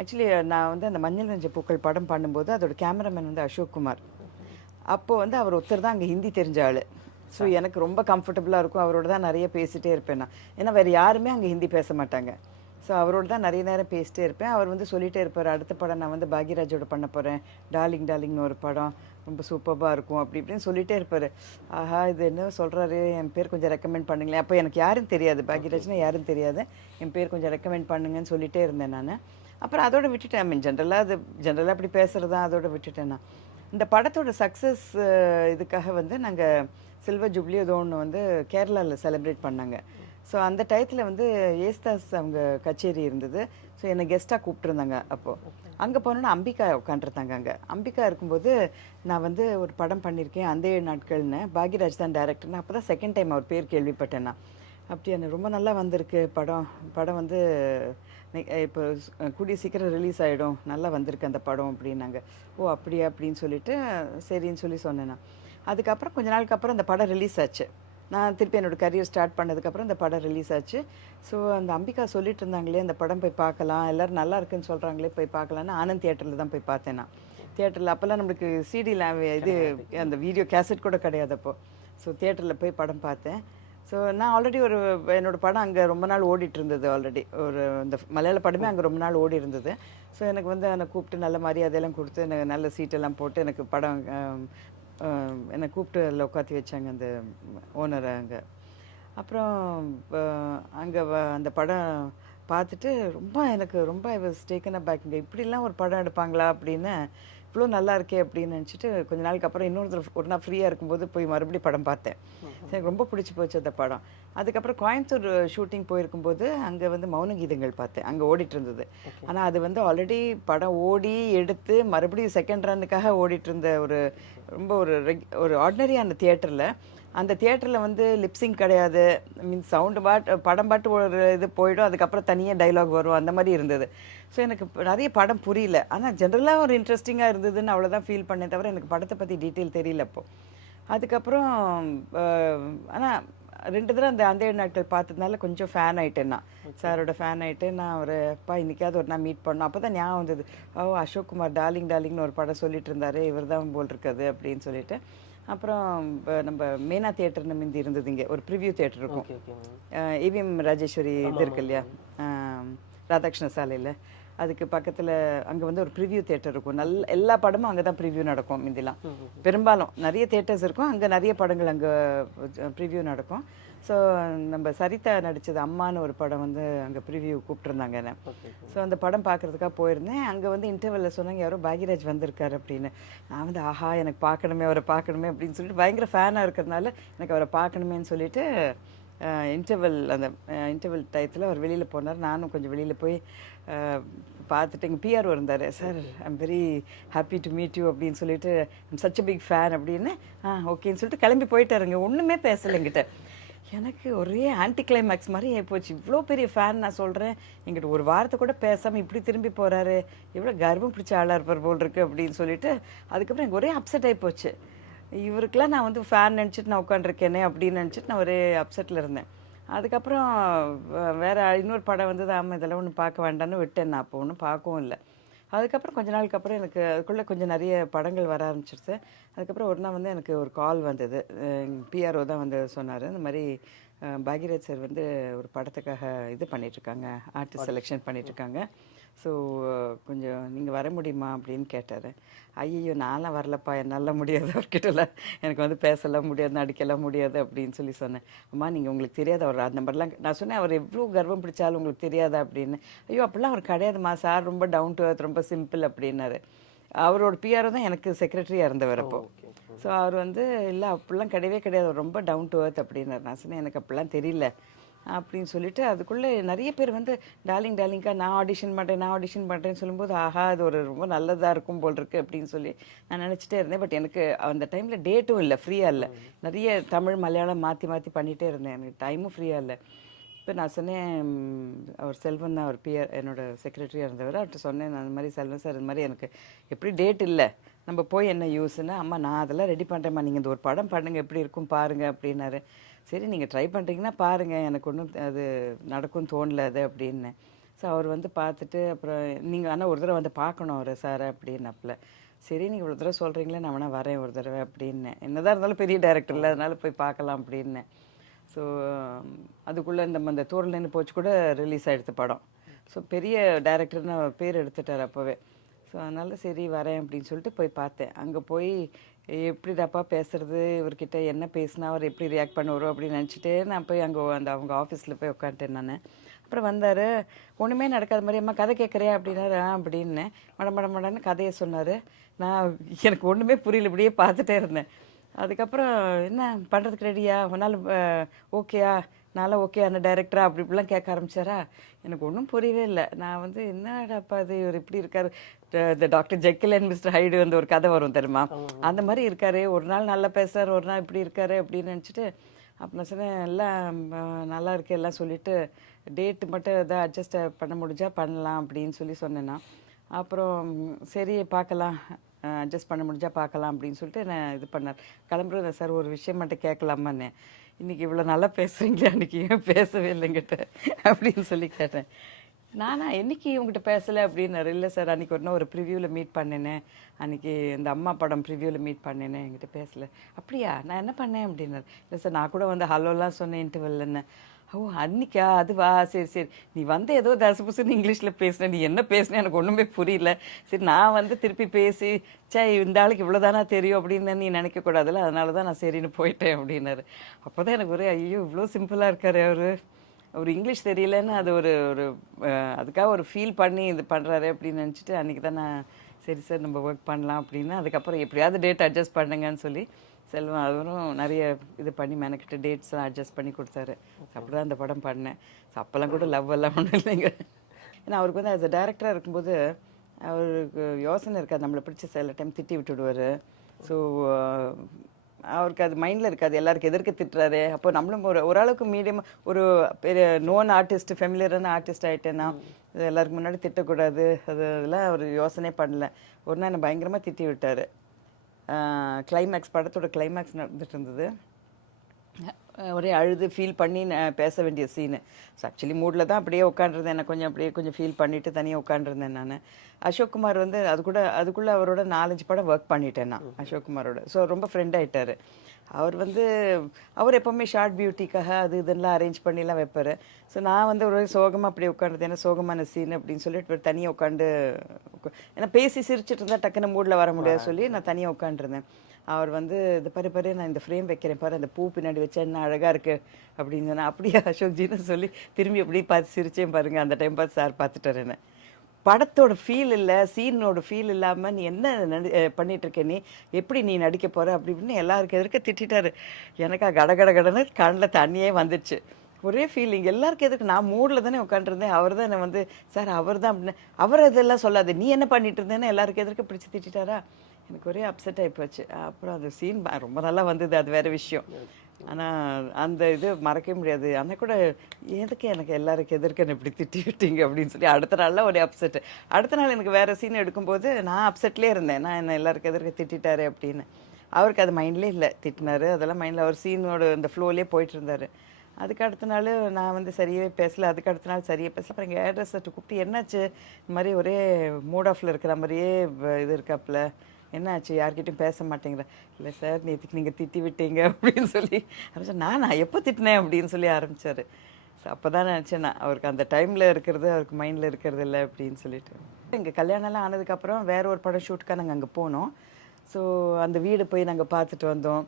Actually நான் வந்து அந்த மஞ்சள் நெஞ்ச பூக்கள் படம் பண்ணும்போது அதோட கேமராமேன் வந்து அசோக் குமார். அப்போ வந்து அவர் ஒருத்தர் தான் அங்கே ஹிந்தி தெரிஞ்ச ஆள். ஸோ எனக்கு ரொம்ப கம்ஃபர்டபுளாக இருக்கும். அவரோட தான் நிறைய பேசிகிட்டே இருப்பேன் நான். ஏன்னா வேறு யாருமே அங்கே ஹிந்தி பேச மாட்டாங்க. ஸோ அவரோட தான் நிறைய நேரம் பேசிட்டே இருப்பேன். அவர் வந்து சொல்லிகிட்டே இருப்பார், அடுத்த படம் நான் வந்து பாக்யராஜோட பண்ண போகிறேன், டார்லிங் டார்லிங்னு ஒரு படம் ரொம்ப சூப்பராக இருக்கும் அப்படி இப்படின்னு சொல்லிகிட்டே இருப்பார். ஆஹா இது என்ன சொல்கிறாரு, என் பேர் கொஞ்சம் ரெக்கமெண்ட் பண்ணுங்களேன். அப்போ எனக்கு யாரும் தெரியாது, பாக்யராஜ்னா யாரும் தெரியாது. என் பேர் கொஞ்சம் ரெக்கமெண்ட் பண்ணுங்கன்னு சொல்லிகிட்டே இருந்தேன் நான். அப்புறம் அதோட விட்டுட்டேன். ஐ மீன் ஜென்ரலாக அப்படி பேசுகிறது தான், அதோட விட்டுட்டேன் நான். இந்த படத்தோட சக்ஸஸ் இதுக்காக வந்து நாங்கள் சில்வர் ஜூப்ளி ஏதோ ஒன்று வந்து கேரளாவில் செலிப்ரேட் பண்ணாங்க. ஸோ அந்த டயத்தில் வந்து ஏஸ்தாஸ் அவங்க கச்சேரி இருந்தது. ஸோ என்னை கெஸ்ட்டாக கூப்பிட்டுருந்தாங்க. அப்போது அங்கே போனோன்னா அம்பிகா உட்காந்துருந்தாங்க. அங்கே அம்பிகா இருக்கும்போது நான் வந்து ஒரு படம் பண்ணியிருக்கேன் அந்த 7 நாட்கள்னு, பாக்யராஜ் தான் டேரக்டர்னு. அப்போ தான் செகண்ட் டைம் அவர் பேர் கேள்விப்பட்டேன் நான். அப்படி எனக்கு ரொம்ப நல்லா வந்திருக்கு படம் வந்து இப்போ கூடிய சீக்கிரம் ரிலீஸ் ஆகிடும், நல்லா வந்திருக்கு அந்த படம் அப்படின்னாங்க. ஓ அப்படியா அப்படின்னு சொல்லிட்டு சரின்னு சொல்லி சொன்னேன் நான். அதுக்கப்புறம் கொஞ்ச நாளுக்கு அப்புறம் அந்த படம் ரிலீஸ் ஆச்சு. நான் திருப்பி என்னோடய கரியர் ஸ்டார்ட் பண்ணதுக்கப்புறம் இந்த படம் ரிலீஸ் ஆச்சு. ஸோ அந்த அம்பிகா சொல்லிட்டு இருந்தாங்களே அந்த படம் போய் பார்க்கலாம், எல்லோரும் நல்லா இருக்குன்னு சொல்கிறாங்களே போய் பார்க்கலான்னு ஆனந்த் தியேட்டரில் தான் போய் பார்த்தேன் நான். தியேட்டரில் அப்போல்லாம் நம்மளுக்கு சிடியில் இது அந்த வீடியோ கேசட் கூட கிடையாது அப்போது. ஸோ தியேட்டரில் போய் படம் பார்த்தேன். ஸோ நான் ஆல்ரெடி என்னோடய படம் அங்கே ரொம்ப நாள் ஓடிட்டு இருந்தது. ஆல்ரெடி இந்த மலையாள படமே அங்கே ரொம்ப நாள் ஓடி இருந்தது. ஸோ எனக்கு வந்து என்னை கூப்பிட்டு நல்ல மரியாதையெல்லாம் கொடுத்து எனக்கு நல்ல சீட்டெல்லாம் போட்டு எனக்கு படம் என்னை கூப்பிட்டு அதில் உட்காத்தி வச்சாங்க அந்த ஓனரை அங்கே. அப்புறம் அங்கே அந்த படம் பார்த்துட்டு எனக்கு ரொம்ப ஐ வாஸ் டேக்கன் அபேக். இங்கே இப்படிலாம் ஒரு படம் எடுப்பாங்களா அப்படின்னு, இவ்வளோ நல்லா இருக்கே அப்படின்னு நினச்சிட்டு கொஞ்ச நாளுக்கு அப்புறம் ஒரு நாள் ஃப்ரீயாக இருக்கும்போது போய் மறுபடியும் படம் பார்த்தேன். எனக்கு ரொம்ப பிடிச்சி போச்சு அந்த படம். அதுக்கப்புறம் கோயம்புத்தூர் ஷூட்டிங் போயிருக்கும்போது அங்கே வந்து மௌன கீதங்கள் பார்த்தேன், அங்கே ஓடிட்டு இருந்தது. ஆனால் அது வந்து ஆல்ரெடி படம் ஓடி எடுத்து மறுபடியும் செகண்ட் ரன்னுக்காக ஓடிட்டு இருந்த ரொம்ப ஒரு ஆர்டினரியான தியேட்டரில். அந்த தியேட்டரில் வந்து லிப்ஸிங் கிடையாது, மீன்ஸ் சவுண்டு படம் பாட்டு ஒரு இது போயிடும், அதுக்கப்புறம் தனியாக டைலாக் வரும், அந்த மாதிரி இருந்தது. ஸோ எனக்கு நிறைய படம் புரியல, ஆனால் ஜென்ரலாக ஒரு இன்ட்ரெஸ்டிங்காக இருந்ததுன்னு அவ்வளோதான் ஃபீல் பண்ணேன் தவிர எனக்கு படத்தை பற்றி டீட்டெயில் தெரியல அப்போது. அதுக்கப்புறம் ஆனால் 2 தடவை அந்த 7 நாட்கள் பார்த்ததுனால கொஞ்சம் ஃபேன் ஆகிட்டேன் நான், சாரோட ஃபேன் ஆகிட்டு. நான் இன்னைக்காவது ஒரு நாள் மீட் பண்ணோம். அப்போ தான் ஞாபகம் வந்தது, அசோக் குமார் டார்லிங் டார்லிங்னு ஒரு படம் சொல்லிட்டு இருந்தாரு, இவர் தான் போல் இருக்காது அப்படின்னு சொல்லிட்டு. அப்புறம் நம்ம மேனா தியேட்டர்னு முந்தி இருந்தது, இங்கே ஒரு ப்ரிவ்யூ தியேட்டர் இருக்கும், ஏவிஎம் ராஜேஸ்வரி இது இருக்கு இல்லையா, ராதாகிருஷ்ண சாலையில், அதுக்கு பக்கத்தில் அங்கே வந்து ஒரு ப்ரிவ்யூ தியேட்டர் இருக்கும். எல்லா படமும் அங்கே தான் ப்ரிவ்யூ நடக்கும். முந்திலாம் பெரும்பாலும் நிறைய தியேட்டர்ஸ் இருக்கும், அங்கே நிறைய படங்கள் அங்கே ப்ரிவ்யூ நடக்கும். ஸோ நம்ம சரிதா நடித்தது அம்மானு ஒரு படம் வந்து அங்கே ப்ரிவ்யூ கூப்பிட்டுருந்தாங்க என்ன. ஸோ அந்த படம் பார்க்குறதுக்காக போயிருந்தேன். அங்கே வந்து இன்டர்வெல்லில் சொன்னாங்க யாரோ பாக்யராஜ் வந்திருக்காரு அப்படின்னு. நான் வந்து ஆஹா எனக்கு அவரை பார்க்கணுமே அப்படின்னு சொல்லிட்டு பயங்கர ஃபேனாக இருக்கிறதுனால எனக்கு அவரை பார்க்கணுமேன்னு சொல்லிட்டு இன்டர்வெல் டயத்தில் அவர் வெளியில் போனார். நானும் கொஞ்சம் வெளியில் போய் பார்த்துட்டு எங்கள் பிஆர்ஓ இருந்தார். Sir I'm very happy to meet you அப்படின்னு சொல்லிட்டு, I'm such a big fan அப்படின்னு. ஓகேன்னு சொல்லிட்டு கிளம்பி போயிட்டாருங்க, ஒன்றுமே பேசலை என்கிட்ட. எனக்கு ஒரே ஆன்டி கிளைமேக்ஸ் மாதிரி ஆகிப்போச்சு. இவ்வளோ பெரிய ஃபேன் நான் சொல்கிறேன், எங்கிட்ட ஒரு வாரத்தை கூட பேசாமல் இப்படி திரும்பி போகிறாரு, எவ்வளோ கர்வம் பிடிச்ச ஆளாக இருப்பார் போல் இருக்கு அப்படின்னு சொல்லிட்டு. அதுக்கப்புறம் எனக்கு ஒரே அப்செட் ஆகிப்போச்சு. இவருக்கெல்லாம் நான் வந்து ஃபேன் நினச்சிட்டு நான் உட்காந்துருக்கேனே அப்படின்னு நினச்சிட்டு நான் ஒரே அப்செட்டில் இருந்தேன். அதுக்கப்புறம் வேறு இன்னொரு படம் வந்து ஆமாம் இதெல்லாம் ஒன்றும் பார்க்க வேண்டாம்னு விட்டேன். நான் அப்போ ஒன்றும் பார்க்கவும் இல்லை. அதுக்கப்புறம் கொஞ்ச நாளுக்கு அப்புறம் எனக்கு அதுக்குள்ளே கொஞ்சம் நிறைய படங்கள் வர ஆரம்பிச்சிருச்சு. அதுக்கப்புறம் ஒரு நாள் வந்து எனக்கு ஒரு கால் வந்தது. பிஆர்ஓ தான் வந்து சொன்னார், இந்த மாதிரி பாக்யராஜ் சார் வந்து ஒரு படத்துக்காக இது பண்ணிகிட்ருக்காங்க, ஆர்டிஸ்ட் செலெக்ஷன் பண்ணிகிட்ருக்காங்க. ஸோ கொஞ்சம் நீங்கள் வர முடியுமா அப்படின்னு கேட்டார். ஐயோ நான்லாம் வரலப்பா, என்னால் முடியாது, அவர்கிட்டலாம் எனக்கு வந்து பேசலாம் முடியாது, நடிக்கலாம் முடியாது அப்படின்னு சொன்னேன். அம்மா நீங்கள் உங்களுக்கு தெரியாது அவர் அந்த மாதிரிலாம். நான் சொன்னேன் அவர் எவ்வளோ கர்வம் பிடிச்சாலும் உங்களுக்கு தெரியாதா அப்படின்னு. ஐயோ அப்படிலாம் அவர் கிடையாதுமா சார், ரொம்ப டவுன் டு எர்த், ரொம்ப சிம்பிள் அப்படின்னாரு. அவரோட பிஆர்ஓ தான் எனக்கு செக்ரட்டரியாக இருந்தவர் அப்போ. ஸோ அவர் வந்து இல்லை அப்படிலாம் கிடையவே கிடையாது, ரொம்ப டவுன் டு எர்த் அப்படின்னாரு. நான் சொன்னேன் எனக்கு அப்படிலாம் தெரியல அப்படின்னு சொல்லிட்டு. அதுக்குள்ளே நிறைய பேர் வந்து டார்லிங்காக நான் ஆடிஷன் பண்ணுறேன்னு சொல்லும்போது ஆஹா அது ரொம்ப நல்லதாக இருக்கும் போல் இருக்குது அப்படின்னு சொல்லி நான் நினச்சிட்டே இருந்தேன். பட் எனக்கு அந்த டைமில் டேட்டும் இல்லை, ஃப்ரீயாக இல்லை. நிறைய தமிழ் மலையாளம் மாற்றி பண்ணிகிட்டே இருந்தேன், எனக்கு டைமும் ஃப்ரீயாக இல்லை. இப்போ நான் சொன்னேன், அவர் செல்வன் தான், அவர் என்னோட செக்ரட்டரியாக இருந்தவர், அவர்கிட்ட சொன்னேன் நான் இந்த மாதிரி செல்வன் சார் இந்த மாதிரி எனக்கு எப்படி டேட் இல்லை, நம்ம போய் என்ன யூஸ்ன்னு. அம்மா நான் அதெல்லாம் ரெடி பண்ணுறேம்மா, நீங்கள் இந்த ஒரு படம் பண்ணுங்கள் எப்படி இருக்கும் பாருங்கள் அப்படின்னாரு. சரி நீங்கள் ட்ரை பண்ணுறீங்கன்னா பாருங்கள், எனக்கு ஒன்றும் அது நடக்கும்னு தோணல அது அப்படின்னு. ஸோ அவர் வந்து பார்த்துட்டு அப்புறம் நீங்கள் ஆனால் ஒரு தடவை வந்து பார்க்கணும் அவர் சார் அப்படின்னப்பல. சரி நீங்கள் இவ்வளோ தடவை சொல்கிறீங்களே நான் வேணா வரேன் ஒரு தடவை அப்படின்னேன். என்னதான் இருந்தாலும் பெரிய டைரக்டர் இல்லை, அதனால போய் பார்க்கலாம் அப்படின்னேன். ஸோ அதுக்குள்ளே நம்ம அந்த தூரல்னு போச்சு கூட ரிலீஸ் ஆகிடுது படம். ஸோ பெரிய டைரக்டர்னு அவர் பேர் எடுத்துட்டார் அப்போவே. ஸோ அதனால சரி வரேன் அப்படின்னு சொல்லிட்டு போய் பார்த்தேன். அங்கே போய் எப்படிடாப்பா பேசுறது, இவர்கிட்ட என்ன பேசினா அவர் எப்படி ரியாக்ட் பண்ணுவாரோ அப்படின்னு நினச்சிட்டே நான் போய் அங்கே அவங்க ஆஃபீஸில் போய் உட்காந்துட்டேன் நான். அப்புறம் வந்தார், ஒன்றுமே நடக்காத மாதிரி அம்மா கதை கேட்குறியா அப்படின்னாரு. அப்படின்னேன். மடன்னு கதையை சொன்னார். நான் எனக்கு ஒன்றுமே புரியல, இப்படியே பார்த்துட்டே இருந்தேன். அதுக்கப்புறம் என்ன பண்ணுறதுக்கு ரெடியா, ஒன்றால் ஓகேயா, நான்லாம் ஓகே அந்த டைரக்டரா அப்படி இப்படிலாம் கேட்க ஆரம்பிச்சாரா. எனக்கு ஒன்றும் புரியவே இல்லை. நான் வந்து என்னடாப்பா இது இவர் இப்படி இருக்காரு, இந்த டாக்டர் ஜெக்கில் அண்ட் மிஸ்டர் ஹைடு வந்து ஒரு கதை வரும் தெரியுமா, அந்த மாதிரி இருக்காரு. ஒரு நாள் நல்லா பேசுறாரு, ஒரு நாள் இப்படி இருக்காரு அப்படின்னு நினச்சிட்டு அப்போ நான் சொன்னேன் எல்லாம் நல்லா இருக்கு எல்லாம் சொல்லிட்டு டேட்டு மட்டும் எதாவது அட்ஜஸ்ட் பண்ண முடிஞ்சா பண்ணலாம் அப்படின்னு சொன்னேன்னா. அப்புறம் சரி பார்க்கலாம், அட்ஜஸ்ட் பண்ண முடிஞ்சா பார்க்கலாம் அப்படின்னு சொல்லிட்டு நான் இது பண்ணார். கிளம்புறது சார் ஒரு விஷயம் மட்டும் கேட்கலாமான்னு. இன்றைக்கி இவ்வளோ நல்லா பேசுகிறீங்களா, அன்றைக்கி ஏன் பேசவே இல்லைங்கிட்ட அப்படின்னு சொல்லி கேட்டேன். நானா என்னைக்கு இவங்ககிட்ட பேசலை அப்படின்னாரு. இல்லை சார் அன்றைக்கி ஒரு ப்ரிவியூவில் மீட் பண்ணினேன், அன்றைக்கி இந்த அம்மா படம் ப்ரிவியூவில் மீட் பண்ணினேன், என்கிட்ட பேசலை. அப்படியா நான் என்ன பண்ணேன் அப்படின்னாரு. இல்லை சார் நான் கூட வந்து ஹலோலாம் சொன்னேன் இன்டர்வெல்லுன்னு. ஓ அன்னிக்கா அதுவா, சரி சரி நீ வந்து ஏதோ தசபுசுன்னு இங்கிலீஷில் பேசினேன், நீ என்ன பேசினேன் எனக்கு ஒன்றுமே புரியல. சரி நான் வந்து திருப்பி பேசி இந்த ஆளுக்கு இவ்வளோதானா தெரியும் அப்படின்னு நீ நினைக்கக்கூடாதுல்ல, அதனால தான் நான் சரின்னு போயிட்டேன் அப்படின்னாரு. அப்போ தான் எனக்கு ஒரே ஐயோ இவ்வளோ சிம்பிளாக இருக்காரு அவர் இங்கிலீஷ் தெரியலன்னு அது ஒரு அதுக்காக ஒரு ஃபீல் பண்ணி இது பண்ணுறாரு அப்படின்னு நினச்சிட்டு அன்றைக்கி தான் நான் சரி சார் நம்ம ஒர்க் பண்ணலாம் அப்படின்னு. அதுக்கப்புறம் எப்படியாவது டேட் அட்ஜஸ்ட் பண்ணுங்கன்னு சொல்லி செல்வம் அவரும் நிறைய இது பண்ணி மெனக்கிட்ட டேட்ஸ்லாம் அட்ஜஸ்ட் பண்ணி கொடுத்தாரு. அப்படி தான் அந்த படம் பண்ணேன். ஸோ அப்போல்லாம் கூட லவ் எல்லாம் ஒன்றும் இல்லைங்க. ஏன்னா அவருக்கு வந்து ஆஸ் அ டேரக்டராக இருக்கும்போது அவருக்கு யோசனை இருக்காது, நம்மளை பிடிச்சி சில டைம் திட்டி விட்டுடுவார். ஸோ அவருக்கு அது மைண்டில் இருக்காது, எல்லாருக்கும் எதிர்க்க திட்டுறாரு. அப்போ நம்மளும் ஓரளவுக்கு மீடியம் ஒரு பெரிய நோன் ஆர்டிஸ்ட் ஃபெமிலியரான ஆர்டிஸ்ட் ஆகிட்டேன்னா எல்லாருக்கும் முன்னாடி திட்டக்கூடாது, அதெல்லாம் அவர் யோசனை பண்ணல. ஒரு நாள் என்னை பயங்கரமாக திட்டி விட்டார். கிளைமேக்ஸ் படத்தோட கிளைமேக்ஸ் நடந்துட்டு இருந்தது. ஒரே அழுது ஃபீல் பண்ணி பேச வேண்டிய சீனு. ஸோ ஆக்சுவலி மூடில் தான் அப்படியே உட்காண்டிருந்தேன், எனக்கு கொஞ்சம் ஃபீல் பண்ணிவிட்டு தனியாக உட்காண்டிருந்தேன் நான். அசோக்குமார் வந்து அதுக்குள்ளே அவரோட 4-5 படம் ஒர்க் பண்ணிட்டேன் நான் அசோக்குமாரோட. ஸோ ரொம்ப ஃப்ரெண்ட் ஆகிட்டார். அவர் எப்போவுமே ஷார்ட் பியூட்டிக்காக அது இதெல்லாம் அரேஞ்ச் பண்ணிலாம் வைப்பார். ஸோ நான் வந்து ஒரு சோகமாக அப்படி உட்காந்துருந்தேன், ஏன்னா சோகமான சீன் அப்படின்னு சொல்லிட்டு தனியாக உட்காந்து, ஏன்னா பேசி சிரிச்சிட்டு இருந்தால் டக்குன்னு மூடில் வர முடியாது சொல்லி நான் தனியாக உட்காந்துருந்தேன். அவர் வந்து இது பாரு நான் இந்த ஃப்ரேம் வைக்கிறேன் பாரு, அந்த பூ பின்னாடி வச்சா என்ன அழகாக இருக்குது அப்படின்னு சொன்னேன். அப்படியே அசோக்ஜின்னு சொல்லி திரும்பி அப்படியே பார்த்து சிரிச்சேன் பாருங்கள். அந்த டைம் பார்த்து சார் பார்த்துட்டார் என்ன. படத்தோட ஃபீல் இல்லை, சீனோட ஃபீல் இல்லாமல் நீ என்ன பண்ணிகிட்ருக்க, நீ எப்படி நீ நடிக்க போகிற அப்படி இப்படின்னு எல்லாருக்கும் எதிர்க்க திட்டாரு. எனக்கா கடன்னு கண்ணில் தண்ணியே வந்துடுச்சு. ஒரே ஃபீலிங் எல்லாருக்கும் எதுக்கு, நான் மூடில் தானே உட்காந்துருந்தேன். அவர் தான் என்னை வந்து சார் அவர் தான் அப்படின்னு, அவர் இதெல்லாம் சொல்லாது நீ என்ன பண்ணிட்டு இருந்தேன்னு எல்லாருக்கும் எதிர்க்க பிடிச்சி திட்டாரா. எனக்கு ஒரே அப்செட் ஆகி போச்சு. அப்புறம் அது சீன் ரொம்ப நல்லா வந்தது, அது வேறு விஷயம். ஆனால் அந்த இது மறக்கவே முடியாது. ஆனால் கூட எதுக்கு எனக்கு எல்லாருக்கும் எதிர்க்க இப்படி திட்டி விட்டீங்க அப்படின்னு சொல்லி அடுத்த நாளில் ஒரே அப்செட்டு. அடுத்த நாள் எனக்கு வேறு சீன் எடுக்கும்போது நான் அப்செட்லேயே இருந்தேன், நான் என்ன எல்லாருக்கும் எதிர்க்க திட்டாரு அப்படின்னு. அவருக்கு அது மைண்ட்லேயே இல்லை, திட்டினாரு அதெல்லாம் மைண்டில், அவர் சீனோட அந்த ஃப்ளோலேயே போயிட்டு இருந்தார். அதுக்கு அடுத்த நாள் நான் வந்து சரியாகவே பேசலை, அதுக்கு அடுத்த நாள் சரியாக பேசல. அப்புறம் எங்கள் ஏர்ட்ரெஸ்ஸர்ட்டு கூப்பிட்டு என்னாச்சு இந்த மாதிரி ஒரே மூட் ஆஃபில் இருக்கிற மாதிரியே இது இருக்காப்புல, என்னாச்சு யார்கிட்டையும் பேச மாட்டேங்கிற. இல்லை சார் நேற்றுக்கு நீங்கள் திட்டி விட்டீங்க அப்படின்னு சொல்லி ஆரம்பிச்சேன். நான் எப்போ திட்டினேன் அப்படின்னு சொல்லி ஆரம்பித்தார். ஸோ அப்போ தான் நினச்சேன் நான் அவருக்கு அந்த டைமில் இருக்கிறது அவருக்கு மைண்டில் இருக்கிறது இல்லை அப்படின்னு சொல்லிட்டு. எங்கள் கல்யாணம்லாம் ஆனதுக்கப்புறம் வேறு ஒரு படம் ஷூட்டுக்காக நாங்கள் அங்கே போனோம். ஸோ அந்த வீடு போய் நாங்கள் பார்த்துட்டு வந்தோம்.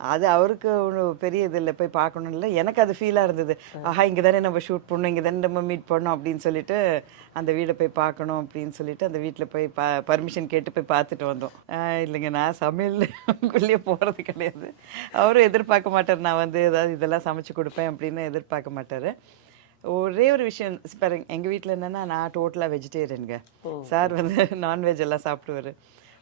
அது அவருக்கு ஒன்று பெரிய இது இல்லை, போய் பார்க்கணும் இல்லை, எனக்கு அது ஃபீலாக இருந்தது. ஆஹா இங்கே தானே நம்ம ஷூட் பண்ணோம், இங்கே தானே நம்ம மீட் பண்ணோம் அப்படின்னு சொல்லிட்டு அந்த வீடை போய் பார்க்கணும் அப்படின்னு சொல்லிட்டு அந்த வீட்டில் போய் பர்மிஷன் கேட்டு போய் பார்த்துட்டு வந்தோம். இல்லைங்க நான் சமையல்குள்ளேயே போகிறது கிடையாது. அவரும் எதிர்பார்க்க மாட்டார் நான் வந்து ஏதாவது இதெல்லாம் சமைச்சு கொடுப்பேன் அப்படின்னு எதிர்பார்க்க மாட்டார். ஒரே ஒரு விஷயம் பாருங்க, எங்கள் வீட்டில் என்னென்னா நான் டோட்டலாக வெஜிடேரியனுங்க. சார் வந்து நான்வெஜ் எல்லாம் சாப்பிடுவார்.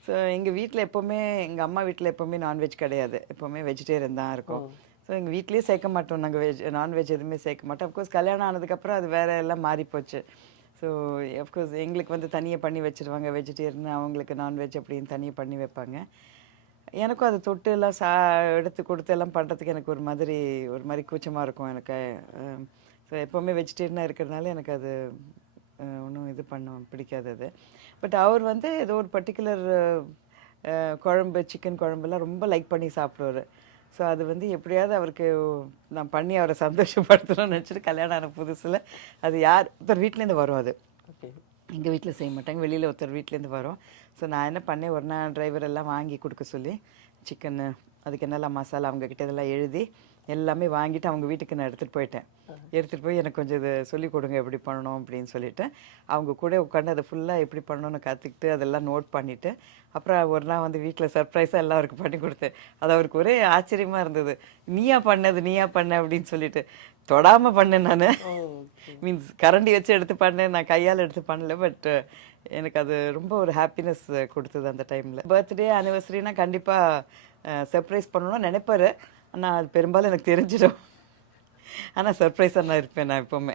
ஸோ எங்கள் வீட்டில் எப்போவுமே, எங்கள் அம்மா வீட்டில் எப்போவுமே நான்வெஜ் கிடையாது, எப்போவுமே வெஜிடேரியன் தான் இருக்கும். ஸோ எங்கள் வீட்லேயே சேர்க்க மாட்டோம் நாங்கள் நான்வெஜ் எதுவுமே சேர்க்க மாட்டோம். அஃப்கோர்ஸ் கல்யாணம் ஆனதுக்கப்புறம் அது வேறு எல்லாம் மாறிப்போச்சு. ஸோ அஃப்கோர்ஸ் எங்களுக்கு வந்து தனியாக பண்ணி வச்சுருவாங்க வெஜிடேரியன், அவங்களுக்கு நான்வெஜ் அப்படின்னு தனியாக பண்ணி வைப்பாங்க. எனக்கும் அது தொட்டு எல்லாம் எடுத்து கொடுத்து எல்லாம் பண்ணுறதுக்கு எனக்கு ஒரு மாதிரி கூச்சமாக இருக்கும் எனக்கு. ஸோ எப்போவுமே வெஜிடேரியனாக இருக்கிறதுனால எனக்கு அது ஒன்றும் இது பண்ண பிடிக்காது அது. பட் அவர் வந்து ஏதோ ஒரு பர்டிகுலர் குழம்பு, சிக்கன் குழம்புலாம் ரொம்ப லைக் பண்ணி சாப்பிடுவாரு. ஸோ அது வந்து எப்படியாவது அவருக்கு நான் பண்ணி அவரை சந்தோஷப்படுத்தணும்னு நினச்சிட்டு கல்யாணம் ஆன புதுசில் அது ஒருத்தர் வீட்டிலேருந்து வரும் அது. ஓகே. எங்கள் வீட்டில் செய்ய மாட்டாங்க, வெளியில் ஒருத்தர் வீட்டிலேருந்து வரும். ஸோ நான் என்ன பண்ணேன், ஒரு நாள் டிரைவர் எல்லாம் வாங்கி கொடுக்க சொல்லி சிக்கன்னு அதுக்கு என்னெல்லாம் மசாலா அவங்கக்கிட்ட இதெல்லாம் எழுதி எல்லாமே வாங்கிட்டு அவங்க வீட்டுக்கு நான் எடுத்துகிட்டு போயிட்டேன். எடுத்துகிட்டு போய் எனக்கு கொஞ்சம் இதை சொல்லிக் கொடுங்க எப்படி பண்ணணும் அப்படின்னு சொல்லிட்டு அவங்க கூட உட்காந்து அதை ஃபுல்லாக எப்படி பண்ணணும்னு கற்றுக்கிட்டு அதெல்லாம் நோட் பண்ணிவிட்டு அப்புறம் ஒரு நாள் வந்து வீட்டில் சர்ப்ரைஸாக எல்லாம் அவருக்கு பண்ணி கொடுத்தேன். அது அவருக்கு ஒரே ஆச்சரியமாக இருந்தது. நீயா பண்ண அப்படின்னு சொல்லிட்டு. தொடாமல் பண்ணேன் நான், மீன்ஸ் கரண்டி வச்சு எடுத்து பண்ணேன், நான் கையால் எடுத்து பண்ணல. பட் எனக்கு அது ரொம்ப ஒரு ஹாப்பினஸ் கொடுத்தது அந்த டைமில். பர்த்டே ஆனிவர்சரினா கண்டிப்பாக சர்ப்ரைஸ் பண்ணணும்னு நினைப்பாரு. ஆனால் அது பெரும்பாலும் எனக்கு தெரிஞ்சிடும். ஆனால் சர்ப்ரைஸாக நான் இருப்பேன் நான் எப்போவுமே.